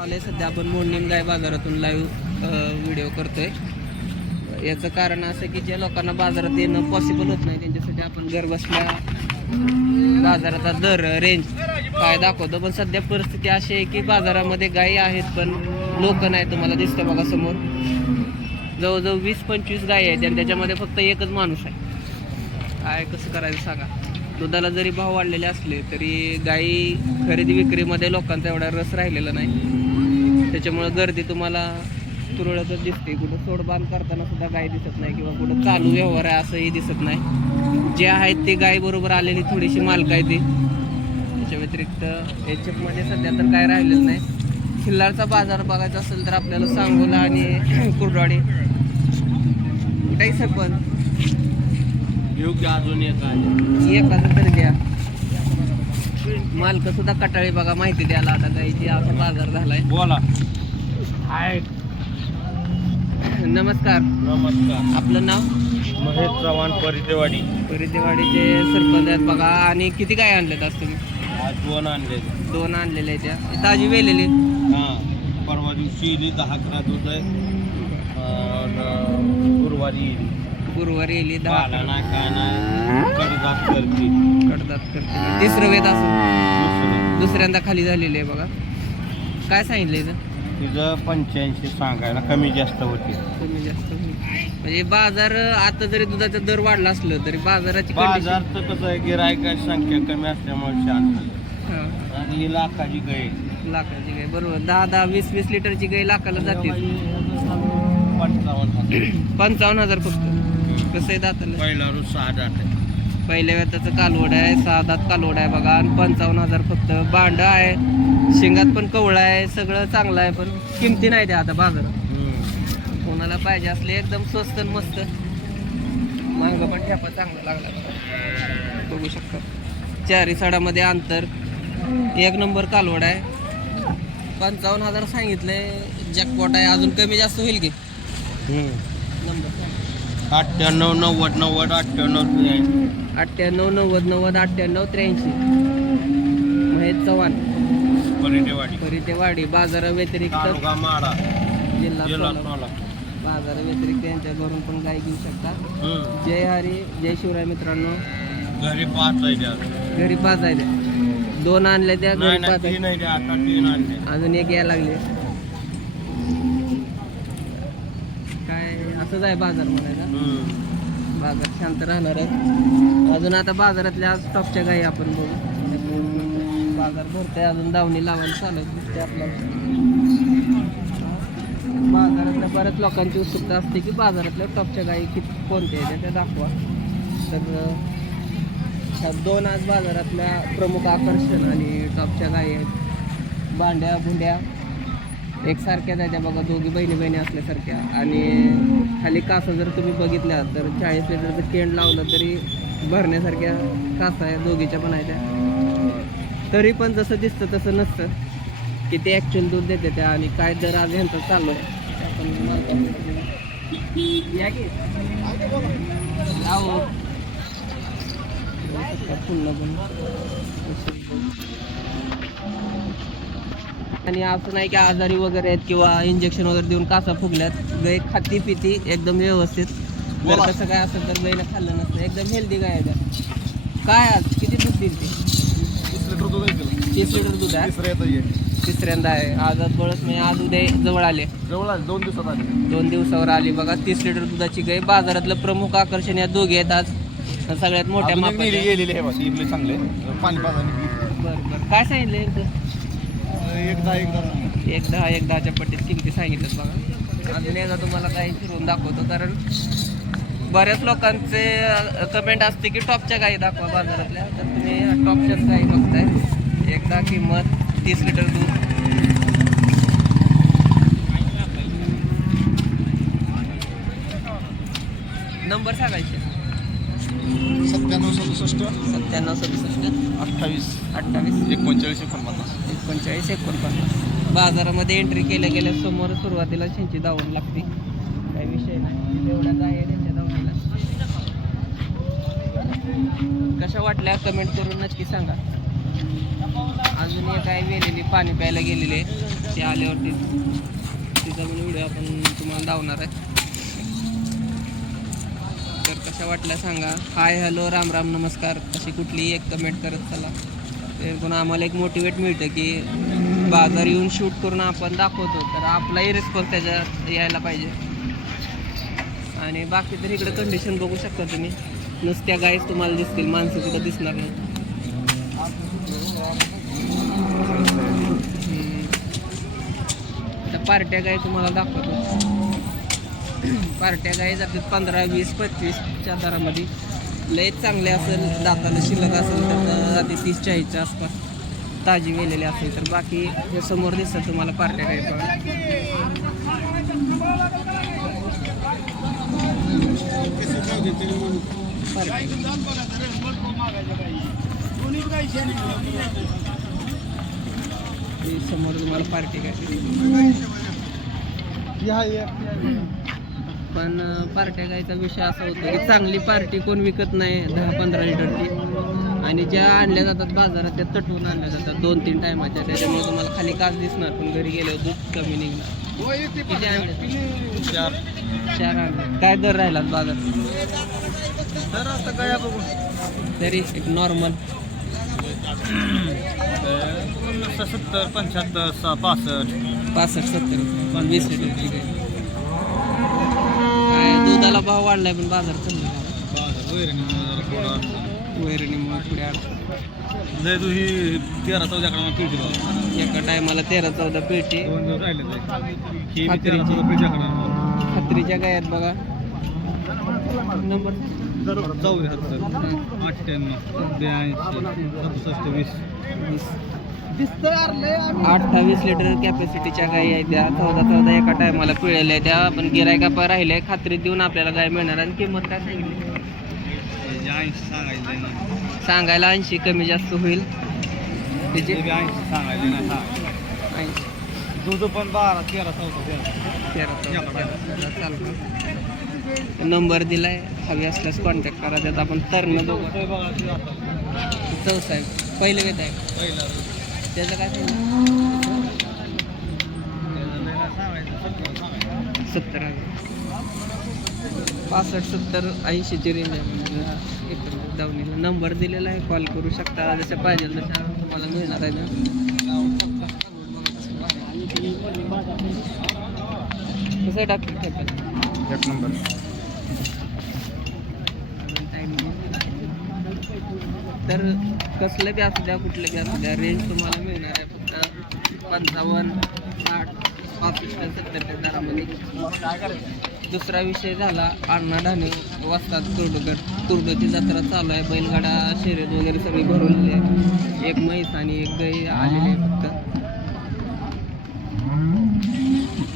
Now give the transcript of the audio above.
आले सध्या आपण मोडणीम गाय बाजारातून लाईव्ह व्हिडिओ करतोय. याचं कारण असं की ज्या लोकांना बाजारात येणं पॉसिबल होत नाही त्यांच्यासाठी आपण घर बसल्या बाजाराचा दर रेंज काय दाखवतो. पण सध्या परिस्थिती अशी आहे की बाजारामध्ये गायी आहेत पण लोक नाही तुम्हाला दिसतं बघा समोर. जवळजवळ वीस पंचवीस गायी आहेत आणि त्याच्यामध्ये फक्त एकच माणूस आहे. काय कसं करायचं सांगा. दुधाला जरी भाव वाढलेले असले तरी गाई खरेदी विक्रीमध्ये लोकांचा एवढा रस राहिलेला नाही. त्याच्यामुळं गर्दी तुम्हाला तुरळकच दिसते. कुठं सोडबांध करताना सुद्धा गाय दिसत नाही किंवा कुठं चालू व्यवहार आहे असंही दिसत नाही. जे आहेत ते गाय बरोबर आलेली थोडीशी मालक आहे ती. त्याच्या व्यतिरिक्त एच सध्या तर काय राहिलेलं नाही. खिल्लारचा बाजार बघायचा असेल तर आपल्याला सांगोला आणि कुर्डवाडी. कुठेही सरपंच योग्य अजून एक आहे? एखादं तर घ्या मालक सुद्धा कटाळी बघा माहिती द्यायला आता गाईची असा बाजार झालाय. बोला. हाय. नमस्कार. नमस्कार. आपलं नाव? महेश चव्हाण परितेवाडी. परिदेवाडीचे सरपंच आहेत बघा. आणि किती गाय आणल्यात आज तुम्ही? आज दोन आणले दोन आणलेल्या आहेत त्या ताजी वेलेली. हा परवा दिवशी इली दहा अकरा दूध आहे. गुरुवारी इली. गुरुवारी येली दहा पाला नाही काय नाही कडदात करते. कडदात करते. तिसरं वेद दुसरं दुसऱ्यांदा खाली झालेली आहे बघा. काय सांगितलं इथं? तिचं पंच्याऐंशी सांगायला कमी जास्त होती. कमी जास्त. म्हणजे बाजार आता जरी दुधाचा दर वाढला असलं तरी बाजाराची condition- बाजारचं कसं आहे गिरायकाची संख्या कमी असल्यामुळे शांत हा. आणि ही लाखाची गाय. लाखाची गाय बरोबर. दहा दहा वीस वीस लिटरची गाय लाखाला जाते. पंचावन्न हजार. पंचावन्न हजार फक्त. कसं आहे दाताला? पहिला रोज सहा आहे. पहिल्या वेताचं कालवड आहे सहा दात कालवड आहे बघा. आणि पंचावन्न हजार फक्त. भांड आहे शेंगात पण कवळा आहे सगळं चांगलं आहे पण किमती नाही त्या आता बाजारात. कोणाला पाहिजे असले एकदम स्वस्त आणि मस्त. मांग पण ठेपा चांगला लागला बघा. बघू शकता. चारी साडामध्ये अंतर. एक नंबर कालवड आहे. पंचावन्न हजार सांगितलंय. जॅकपॉट आहे. अजून कमी जास्त होईल की. नंबर. अठ्ठ्याण्णव नव्वद नव्वद अठ्ठ्याण्णव त्र्याऐंशी. अठ्ठ्याण्णव नव्वद नव्वद अठ्ठ्याण्णव त्र्याऐंशी. महेश चव्हाण. परिटेवाडी परितेवाडी बाजाराव्यतिरिक्त तालुका माडा जिल्हा जिल्हा सोलापूर. सोलापूर. बाजाराव्यतिरिक्त यांच्या घरून पण गाय घेऊ शकता. जय हरी जय शिवराय मित्रांनो. घरी पाच आहे घरी पाच आहे त्या. दोन आणले त्या नाही घरी नाही पाच आहे तीन आहे त्या आता तीन आणले अजून एक यायला लागले काय असंच आहे बाजार म्हणायला. बाजार शांत राहणार आहे अजून आता बाजारातल्या आज टॉपच्या गाई आपण बघू. बाजार भरतोय अजून दावणी लावायला चालत दिसते आपल्याला. बाजारातल्या बऱ्याच लोकांची उत्सुकता असते की बाजारातल्या टॉपच्या गाई किती कोणत्या आहेत त्या दाखवा. तर दोन आज बाजारातल्या प्रमुख आकर्षण आणि टॉपच्या गाई आहेत. भांड्या भुंड्या. एकसारख्याच आहे त्या बघा दोघी बहिणी बहिणी असल्यासारख्या. आणि खाली कासं जर तुम्ही बघितल्या तर चाळीस लिटरचं केंड लावलं तरी भरण्यासारख्या कासा आहे दोघीच्या पण आहेत त्या. तरी पण जसं दिसतं तसं नसतं. की ते ॲक्च्युअल दूध देते त्या आणि काय दर आज ह्यांचं चालू आहे. आपण पुन्हा पण आणि असं नाही की आजारी वगैरे आहेत किंवा इंजेक्शन वगैरे देऊन कासा फुगल्यात. गाय खाती पिती एकदम व्यवस्थित. जर कसं काय असेल तर गायला खाल्लं नसतं. एकदम हेल्दी गाय आहे त्या. काय आज? किती दूध देईल ते? तीस लिटर दूध आहे तिसऱ्यांदा आहे. आज बळच नाही. आज उद्या जवळ आले. जवळ दोन दिवसात आले. दोन दिवसावर आली. बघा तीस लिटर दुधाची गाय. बाजारातलं प्रमुख आकर्षण या दोघे आहेत आज. सगळ्यात मोठ्या मापाच्या. गेलेली आहे बघ. इथले चांगले पाणी बरं बरं. काय सांगितलं यांचं एकदा एकदा. एक दहा एक दहाच्या पट्टीत किमती सांगितलं बघा. अजून एकदा तुम्हाला काही फिरून दाखवतो कारण बऱ्याच लोकांचे कमेंट असते की टॉपच्या गाई दाखवा बाजारातल्या. तर तुम्ही टॉपच्याच गाई बघताय. एकदा किंमत तीस लिटर दूध. नंबर सांगायचे. सत्त्याण्णव सदुसष्ट. सत्त्याण्णव सदुसष्ट. अठ्ठावीस. अठ्ठावीस. एकोणचाळीस एकोणपन्नास. एकोणचाळीस एकोणपन्नास. बाजारामध्ये एंट्री केल्या गेल्या समोर सुरुवातीला शेंची दावण लागते. काही विषय नाही. तेवढ्या गाय आहे त्यांच्या दावणीला. कशा वाटल्या? कमेंट करून नक्की सांगा. अजून एक आहे वेलेली पाणी प्यायला गेलेले ते आल्यावरती तिचा पण व्हिडिओ आपण तुम्हाला दावणार आहे. कशा वाटल्या सांगा. हाय हॅलो राम राम नमस्कार. अशी कुठलीही एक कमेंट करत चला. ते पण आम्हाला एक मोटिवेट मिळतं की बाजार येऊन शूट करून आपण दाखवतो. तर आपलाही रिस्पॉन्स त्याच्यात यायला पाहिजे. आणि बाकी तर इकडं कंडिशन बघू शकता तुम्ही. नुसत्या गायच तुम्हाला दिसतील. माणसं कुठं दिसणार नाही. पार्ट्या गाय तुम्हाला दाखवतो. पार्ट्या गाय जातात पंधरा वीस पंचवीसच्या दरामध्ये. लयच चांगले असेल दाताला शिल्लक असेल तर आधी तीस चाळीसच्या आसपास ताजी गेलेली असेल तर बाकी हे समोर दिसतात तुम्हाला पार्ट्या गाय पण. समोर तुम्हाला पार्टी काय पण पार्ट्या गायचा विषय असा होतो की चांगली पार्टी कोण विकत नाही दहा पंधरा लिटरची. आणि ज्या आणल्या जातात बाजारात त्या तटवून आणल्या जातात दोन तीन टायमाच्या. त्याच्यामुळे तुम्हाला खाली काच दिसणार पण घरी गेल्यावर दूध कमी निघणार. चार. चार आणले. काय दर राहिला बाजार? तर आता काय तरी एक नॉर्मल सत्तर पंच्याहत्तर सहा पासष्ट. पासष्ट सत्तर. पण वीस लिटरची गाय दुधाला भाव वाढलाय पण बाजार चालू वैरणीमुळे पुढे अडचण लय तू ही तेरा पिळते एका टायमाला तेरा चौदा पेटी. दोन दिवस राहिले ही तेरा तेरा चौदा खात्रीच्या गायात बघा. नंबर? चौऱ्याहत्तर अठ्ठ्याण्णव ब्याऐंशी सदुसष्ट वीस. अठ्ठावीस लिटर कॅपॅसिटीच्या गायी आहेत त्या. चौदा चौदा एका टायमाला पिळलेल्या आहेत त्या. पण गिरायका पण राहिले खात्री देऊन आपल्याला गाय मिळणार आणि किंमत काय सांगितली? सांगायला ऐंशी कमी जास्त होईल. त्याची? हा. दूध पण बारा तेरा चौदा तेरा चालतं. नंबर दिलाय. हवी असल्यास कॉन्टॅक्ट करा. त्यात आपण तरण दोघं. ते बघा ते आता. चौसा आहे पहिलं घेत आहे. पहिला त्याचं काय सत्तर पासष्ट सत्तर ऐंशीची रेंज आहे म्हणजे दावणीला नंबर दिलेला आहे कॉल करू शकता. जसं पाहिजे तशा तुम्हाला मिळणार आहे ना. कसं टाकतं. एक नंबर. तर कसलं बी असू द्या कुठलं बी असू द्या रेंज तुम्हाला मिळणार आहे फक्त पंचावन्न साठ पासष्ट सत्तरच्या दरामध्ये. दुसरा विषय झाला अण्णा ढाणे वस्तात कुर्डकर कुर्डची जत्रा चालू आहे बैलगाडा शर्यत वगैरे सगळी भरून आहे. एक म्हैस आणि एक गाई आलेली आहे.